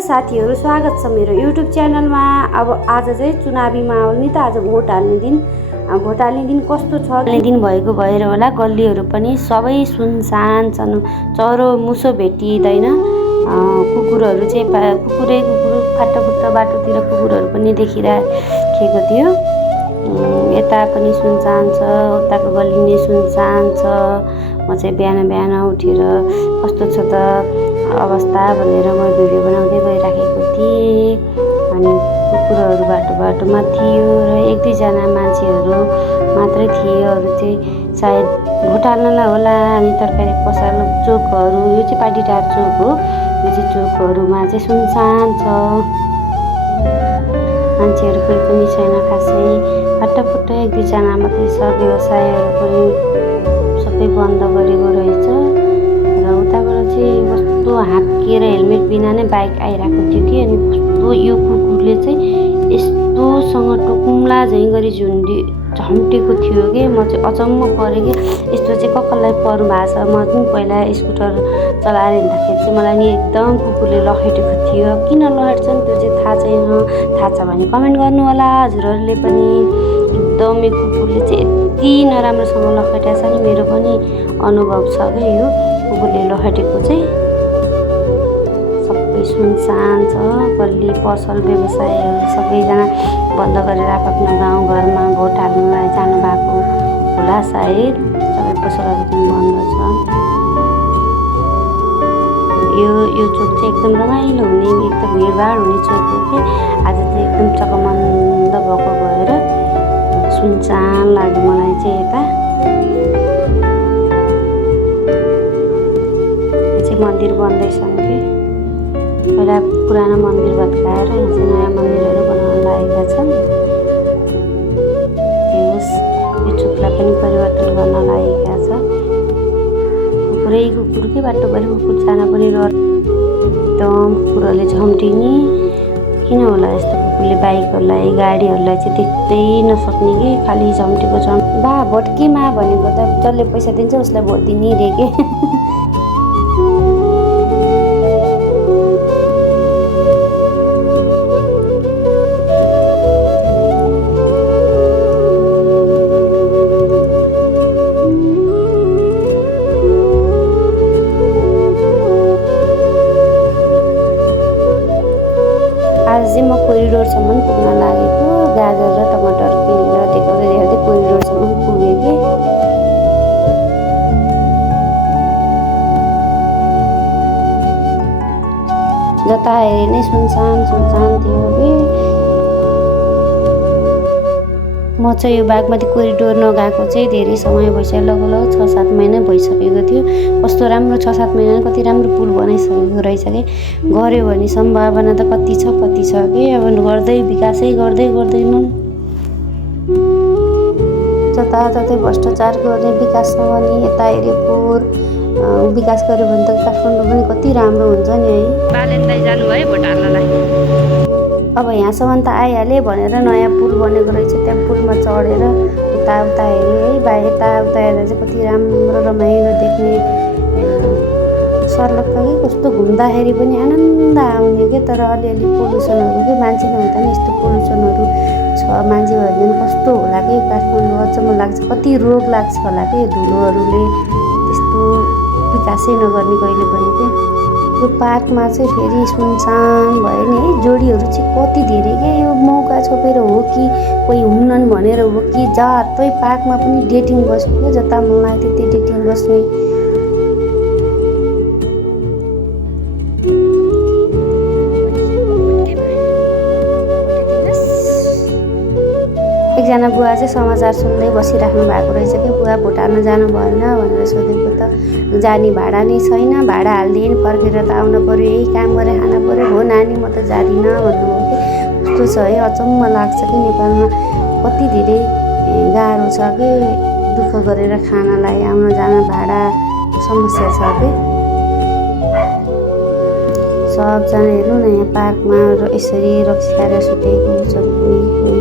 साथीहरू, स्वागत छ मेरो युट्युब च्यानलमा। अब आज चाहिँ चुनावी माहौल नि त, आज भोट हाल्ने दिन कस्तो छ दिन भएको भएर होला गल्लीहरू पनि सबै सुनसान छन्। चरो मुसो भेटिँदैन। कुकुरहरू चाहिँ कुकुर फाटाफुट्टा बाटोतिर कुकुरहरू पनि देखिराखेको थियो। यता पनि सुनसान छ, उताको गल्ली नै सुनसान छ। म चाहिँ बिहान उठेर कस्तो छ त अवस्था भनेर म भिडियो बनाउँदै गइराखेको थिएँ। अनि कुकुरहरू बाटोमा थियो र एक दुईजना मान्छेहरू मात्रै थिए। अरू चाहिँ सायद भोट हाल्नलाई होला। अनि तरकारी पसल चोकहरू, यो चाहिँ पाटीटार चोक हो। यो चाहिँ चोकहरूमा चाहिँ सुनसान छ, मान्छेहरू कोही पनि छैन खासै। फाटाफुट्टा एक दुईजना मात्रै छ। व्यवसायहरू पनि सबै बन्द गरेको रहेछ। र उताबाट चाहिँ कस्तो हाँकेर हेलमेट बिना नै बाइक आइरहेको थियो कि। अनि कस्तो यो कुकुरले चाहिँ यस्तोसँग टोकुम्ला झैँ गरी झम्टेको थियो कि म चाहिँ अचम्म परेँ कि यस्तो चाहिँ कसलाई पर्नु भएको छ। म पनि पहिला स्कुटर चलाएर हिँड्दाखेरि चाहिँ मलाई नि एकदम कुकुरले लखेटेको थियो। किन लखेट्छन् त्यो चाहिँ थाहा छैन। थाहा छ भने कमेन्ट गर्नु होला हजुरहरूले पनि। एकदम यो कुकुरले चाहिँ यति नराम्रोसँग लखेटेको छ नि। मेरो पनि अनुभव छ क्या यो कुकुरले लखेटेको चाहिँ। सबै सुनसान छ, गल्ली पसल व्यवसायहरू सबैजना बन्द गरेर आफ्नो गाउँघरमा भोट हाल्नलाई जानुभएको होला सायद। सबै पसलहरू पनि बन्द छ। यो चोक चाहिँ एकदम रमाइलो हुने, एकदम भिडभाड हुने चोक हो कि। आज चाहिँ एकदम चकमन्द भएको भएर सुनसान लाग्यो मलाई चाहिँ। यता मन्दिर बन्दैछन् कि। पहिला पुरानो मन्दिर भत्काएर यहाँ चाहिँ नयाँ मन्दिरहरू बनाउन लागेका छन्। यो चोकलाई पनि परिवर्तन गर्न लागेका छ। कुकुर कि बाटोभरि कुकुर जान पनि एकदम कुकुरहरूले झम्टिने। किन होला यस्तो कुकुरले बाइकहरूलाई गाडीहरूलाई चाहिँ देख्दै नसक्ने कि। खालि झम्टेको बा भोट केमा भनेको त जसले पैसा दिन्छ उसलाई भोट दिने रे के। आज चाहिँ म कोरिडोरसम्म पुग्न लागेको। गाजर र टमाटर किनेर देखाउँदै कोरिडोरसम्म पुगेँ कि। जता हेरे नै सुनसान थियो कि। म चाहिँ यो बागमती कोरिडोर नगएको चाहिँ धेरै समय भइसक्यो। लगभग 6-7 महिना भइसकेको थियो। कस्तो राम्रो 6-7 महिना कति राम्रो पुल बनाइसकेको रहेछ कि। गऱ्यो भने सम्भावना त कति छ कि। अब विकासै गर्दैनन्। जताततै भ्रष्टाचार गर्ने विकास नगर्ने। यता हेरेपुर विकास गर्यो भने त काठमाडौँ पनि कति राम्रो हुन्छ नि है। बालेन दाइ जानुभयो भोट हाल्नलाई। अब यहाँसम्म त आइहाले भनेर नयाँ पुल बनेको रहेछ। त्यहाँ पुलमा चढेर यताउता हेरेँ है। यताउता हेरेर चाहिँ कति राम्रो रमाइलो देख्ने। सर्लक्क कि कस्तो घुम्दाखेरि पनि आनन्द आउने क्या। तर अलिअलि पोल्युसनहरू कि मान्छे नहुँदा नि यस्तो पोल्युसनहरू छ। मान्छे भयो भने कस्तो होला कि काठमाडौँ। अचम्म लाग्छ। कति रोग लाग्छ होला कि यो धुलोहरूले। त्यस्तो विकासै नगर्ने कहिले पनि क्या। यो पार्कमा चाहिँ फेरि सुनसान भयो नि है। जोडीहरू चाहिँ कति धेरै क्या। यो मौका छोपेर हो कि कोही हुन्नन् भनेर हो कि जतै पार्कमा पनि डेटिङ बस्ने क्या। जता मलाई त्यति डेटिङ बस्ने। एकजना बुवा चाहिँ समाचार सुन्दै बसिराख्नु भएको रहेछ कि। बुवा भोट हाल्न जानु भएन भनेर सोधेको त जाने भाडा नै छैन। भाडा हालिदिए फर्केर त आउनु पऱ्यो, यही काम गरेर खानु पऱ्यो। हो नानी म त जादिनँ भन्नुभयो कि। कस्तो छ है, अचम्म लाग्छ कि। नेपालमा कति धेरै गाह्रो छ कि दुःख गरेर खानलाई आउन जान भाडा समस्या छ कि। सबजना हेर्नु न यहाँ पार्कमा यसरी रक्सिएर सुतेको छ। कोही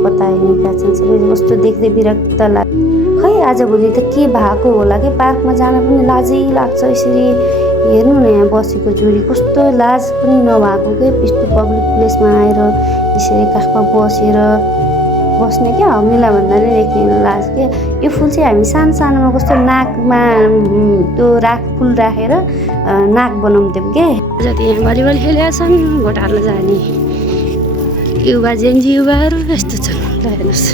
कता हिँडेका छन्। सबै कस्तो देख्दै विरक्त लाग्छ। खै आजभोलि त के भएको होला कि। पार्कमा जान पनि लाजै लाग्छ। यसरी हेर्नु न यहाँ बसेको जोडी कस्तो लाज पनि नभएको के यस्तो पब्लिक प्लेसमा आएर यसरी काखमा बसेर बस्ने क्या हमिला भन्दा नै देख्ने लाज के। यो फुल चाहिँ हामी सानो सानोमा कस्तो नाकमा त्यो फुल राखेर नाक बनाउँथ्यौँ के। जति यहाँ भलिबल खेलेका छन् घोटाल्न जाने युवा जेन्जी युवाहरू यस्तो छन्। ल हेर्नुहोस्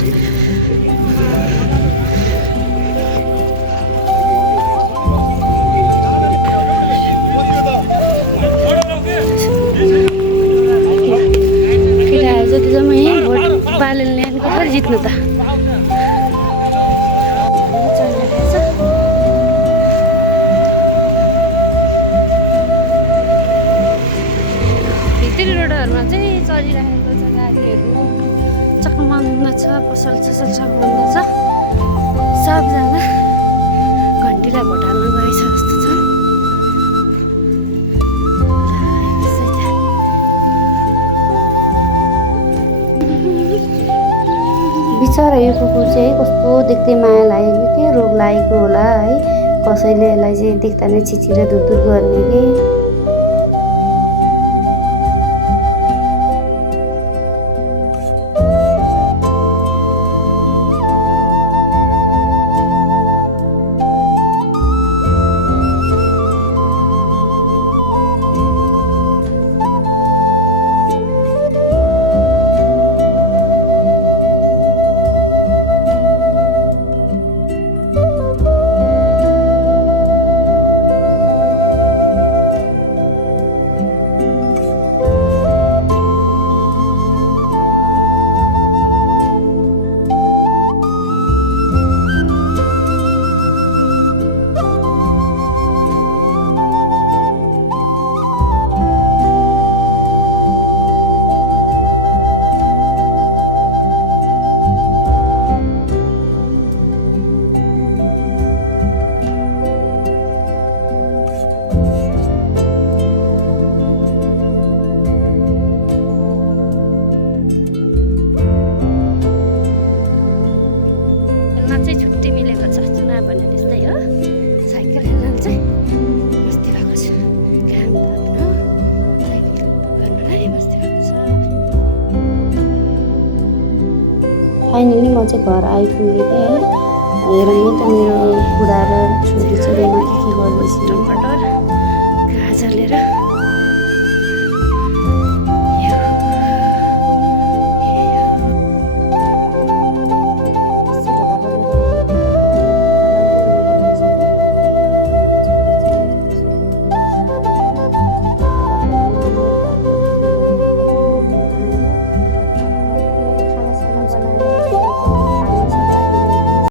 केटाहरू जति जम्मै भोट बालेर ल्याएको कसरी जित्नु त। भित्री रोडहरूमा चाहिँ चलिरहेको छ गाडीहरू चकमङ्ग छ पसल छसल सब बन्द छ। सबजना घन्टीलाई भोट हाल्न गएछ जस्तो छ। बिचरा यो कुकुर चाहिँ कस्तो देख्दै माया लागेको के रोग लागेको होला है। कसैले यसलाई चाहिँ देख्दा नै छिचिएर धुरधुर गर्ने कि। छुट्टी मिलेको छ चुनाव भने त्यस्तै हो। साइकल खेल्न चाहिँ मस्ती भएको छ। काम धाप्न साइकल गर्नलाई मस्ती भएको छ। फाइनली म चाहिँ घर आइपुगेँ है। हेर म त मेरो बुढा र छोरी छोरीमा के गर्दैछु।